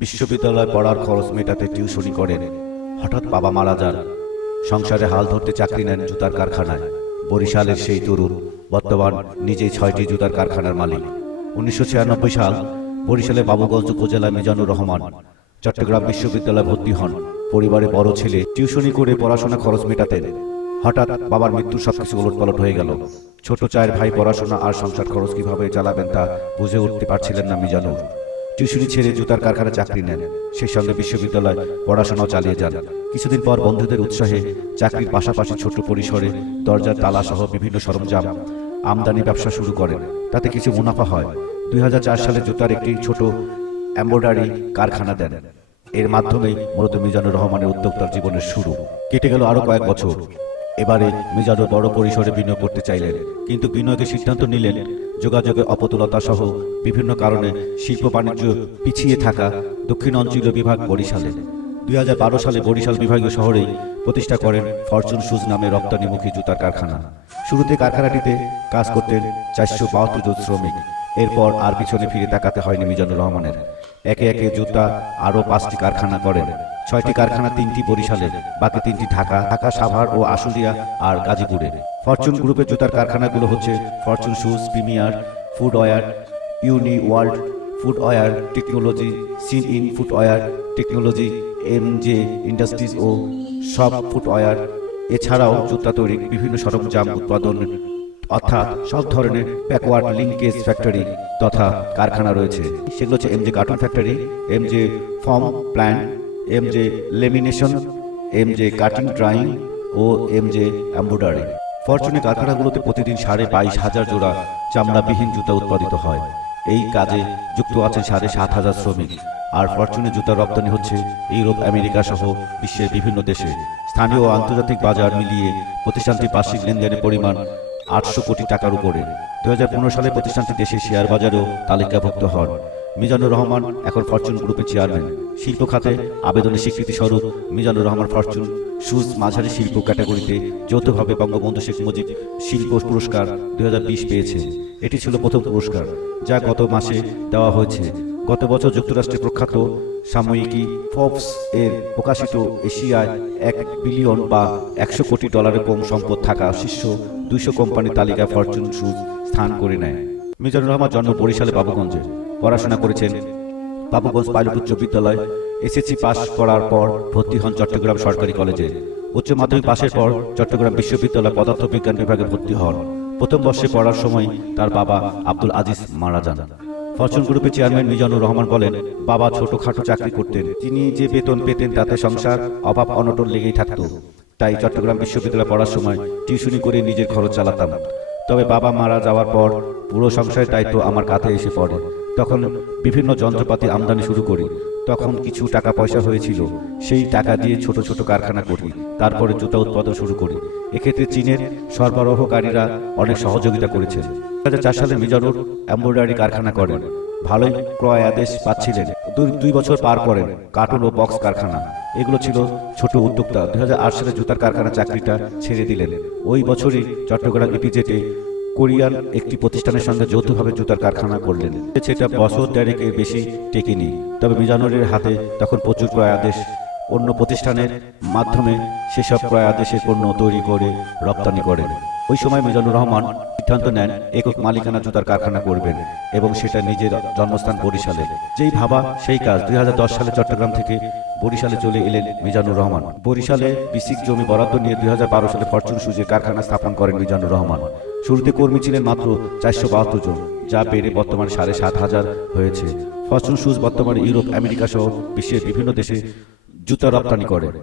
বিশ্ববিদ্যালয়ে পড়ার খরচ মেটাতে টিউশনি করেন। হঠাৎ বাবা মারা যান। সংসারে হাল ধরতে চাকরি নেন জুতার কারখানায়। বরিশালের সেই তরুণ বর্তমান নিজেই 6টি জুতার কারখানার মালিক। 1996 সাল বরিশালে বাবুগঞ্জ উপজেলায় মিজানুর রহমান চট্টগ্রাম বিশ্ববিদ্যালয়ে ভর্তি হন। পরিবারে বড় ছেলে, টিউশনি করে পড়াশোনা খরচ মেটাতেন। হঠাৎ বাবার মৃত্যুর সবকিছু ওলটপালট হয়ে গেল। ছোট 4 ভাই পড়াশোনা আর সংসার খরচ কিভাবে চালাবেন তা বুঝে উঠতে পারছিলেন না মিজানুর। টিউশনি ছেড়ে জুতার কারখানায় চাকরি নেন, সেই সঙ্গে বিশ্ববিদ্যালয় পড়াশোনাও চালিয়ে যান। কিছুদিন পর বন্ধুদের উৎসাহে চাকরির পাশাপাশি ছোট পরিসরে দরজার তালা সহ বিভিন্ন সরঞ্জাম আমদানি ব্যবসা শুরু করেন। তাতে কিছু মুনাফা হয়। 2004 সালে জুতার একটি ছোট এমব্রয়ডারি কারখানা দেন। এর মাধ্যমেই মূলত মিজানুর রহমানের উদ্যোক্তার জীবনের শুরু। কেটে গেল আরো কয়েক বছর। এবারে মিজানুর বড় পরিসরে বিনিয়োগ করতে চাইলেন, কিন্তু বিনিয়োগের সিদ্ধান্ত নিলেন যোগাযোগের অপতুলতা সহ বিভিন্ন কারণে শিল্প বাণিজ্য পিছিয়ে থাকা দক্ষিণাঞ্চলীয় বিভাগ বরিশালে। 2012 সালে বরিশাল বিভাগীয় শহরেই প্রতিষ্ঠা করেন ফরচুন শুজ নামে রপ্তানিমুখী জুতার কারখানা। শুরুতে কারখানাটিতে কাজ করতেন 472 জন শ্রমিক। এরপর আর পিছনে ফিরে তাকাতে হয়নি মিজানুর রহমানের। একে একে জুতা আরও 5টি কারখানা করেন। 6টি কারখানা, 3টি বরিশালে, বাকি 3টি ঢাকা, সাভার ও আশুলিয়া আর গাজীপুরে। ফরচুন গ্রুপের জুতার কারখানাগুলো হচ্ছে Fortune shoes, premier footwear, Uni World footwear technology, Sin In footwear technology, MJ industries ও সব ফুটওয়্যার। এছাড়াও জুতা তৈরির বিভিন্ন সরঞ্জাম উৎপাদন অর্থাৎ সব ধরনের ব্যাকওয়ার্ড লিঙ্কেজ ফ্যাক্টরি তথা কারখানা রয়েছে। সেগুলো হচ্ছে MJ carton factory, MJ foam plant, MJ lamination, MJ cutting drying ও এমজে এমব্রয়ডারি। ফরচুনের কারখানাগুলোতে প্রতিদিন 22,500 জোড়া চামড়াবিহীন জুতা উৎপাদিত হয়। এই কাজে যুক্ত আছেন 7,500 শ্রমিক। আর ফরচুনের জুতা রপ্তানি হচ্ছে ইউরোপ, আমেরিকা সহ বিশ্বের বিভিন্ন দেশে। স্থানীয় ও আন্তর্জাতিক বাজার মিলিয়ে প্রতিষ্ঠানটির বার্ষিক লেনদেনের পরিমাণ 800 কোটি টাকার উপরে। 2015 সালে প্রতিষ্ঠানটি দেশের শেয়ার বাজারেও তালিকাভুক্ত হন। মিজানুর রহমান এখন ফরচুন গ্রুপের চেয়ারম্যান। শিল্প খাতে আবেদনের স্বীকৃতি স্বরূপ মিজানুর রহমান ফরচুন শুজ মাঝারি শিল্প ক্যাটাগরিতে যৌথভাবে বঙ্গবন্ধু শেখ মুজিব শিল্প পুরস্কার 2020 পেয়েছে। এটি ছিল প্রথম পুরস্কার, যা গত মাসে দেওয়া হয়েছে। গত বছর যুক্তরাষ্ট্রের প্রখ্যাত সাময়িকী ফোর্বস এর প্রকাশিত এশিয়ায় 1 বিলিয়ন বা 100 কোটি ডলারের কম সম্পদ থাকা শীর্ষ 200 কোম্পানির তালিকায় ফরচুন শুজ স্থান করে নেয়। মিজানুর রহমান জন্ম বরিশালে বাবুগঞ্জে। পড়াশোনা করেছেন বাবুগঞ্জ পাইলট উচ্চ বিদ্যালয়। এসএসসি পাশ করার পর ভর্তি হন চট্টগ্রাম সরকারি কলেজে। উচ্চ মাধ্যমিক পাশের পর চট্টগ্রাম বিশ্ববিদ্যালয় পদার্থবিজ্ঞান বিভাগে ভর্তি হন। প্রথম বর্ষে পড়ার সময় তার বাবা আব্দুল আজিজ মারা যান। ফরচুন গ্রুপের চেয়ারম্যান মিজানুর রহমান বলেন, বাবা ছোটখাটো চাকরি করতেন, তিনি যে বেতন পেতেন তাতে সংসার অভাব অনটন লেগেই থাকতো। তাই চট্টগ্রাম বিশ্ববিদ্যালয়ে পড়ার সময় টিউশনি করে নিজের খরচ চালাতাম। তবে বাবা মারা যাওয়ার পর পুরো সংসারের দায়িত্ব আমার কাঁধে এসে পড়ে। তখন বিভিন্ন যন্ত্রপাতি আমদানি শুরু করি। তখন কিছু টাকা পয়সা হয়েছিল, সেই টাকা দিয়ে ছোট ছোট কারখানা করি। তারপরে জুতা উৎপাদন শুরু করি। এক্ষেত্রে চীনের সরবরাহকারীরা অনেক সহযোগিতা করেছেন। 2004 সালে মিজানুর এমব্রয়ডারি কারখানা করেন। ভালোই ক্রয় আদেশ পাচ্ছিলেন। 2 বছর পার করেন কার্টুন ও বক্স কারখানা। এগুলো ছিল ছোট উদ্যোক্তা। 2008 সালে জুতার কারখানা চাকরিটা ছেড়ে দিলেন। ওই বছরই চট্টগ্রাম ইপিজেটে কোরিয়ান একটি প্রতিষ্ঠানের সঙ্গে যৌথভাবে জুতার কারখানা করলেন। সেটা বছর 1.5-এর বেশি টেকেনি। তবে মিজানুরের হাতে তখন প্রচুর ক্রয় আদেশ। অন্য প্রতিষ্ঠানের মাধ্যমে সেসব ক্রয় আদেশের পণ্য তৈরি করে রপ্তানি করেন। ওই সময় মিজানুর রহমান সিদ্ধান্ত নেন একক মালিকানা জুতার কারখানা করবেন এবং সেটা নিজের জন্মস্থান বরিশালে। যেই ভাবা সেই কাজ। 2010 সালে চট্টগ্রাম থেকে বরিশালে চলে এলেন মিজানুর রহমান। বরিশালে বিসিক জমি বরাদ্দ নিয়ে 2012 সালে ফরচুন শুজের কারখানা স্থাপন করেন মিজানুর রহমান। শুরুতে কর্মী ছিলেন মাত্র 472 জন, যা বেড়ে বর্তমানে 7,500 হয়েছে। ফরচুন শুজ বর্তমানে ইউরোপ, আমেরিকা সহ বিশ্বের বিভিন্ন দেশে জুতা রপ্তানি করে।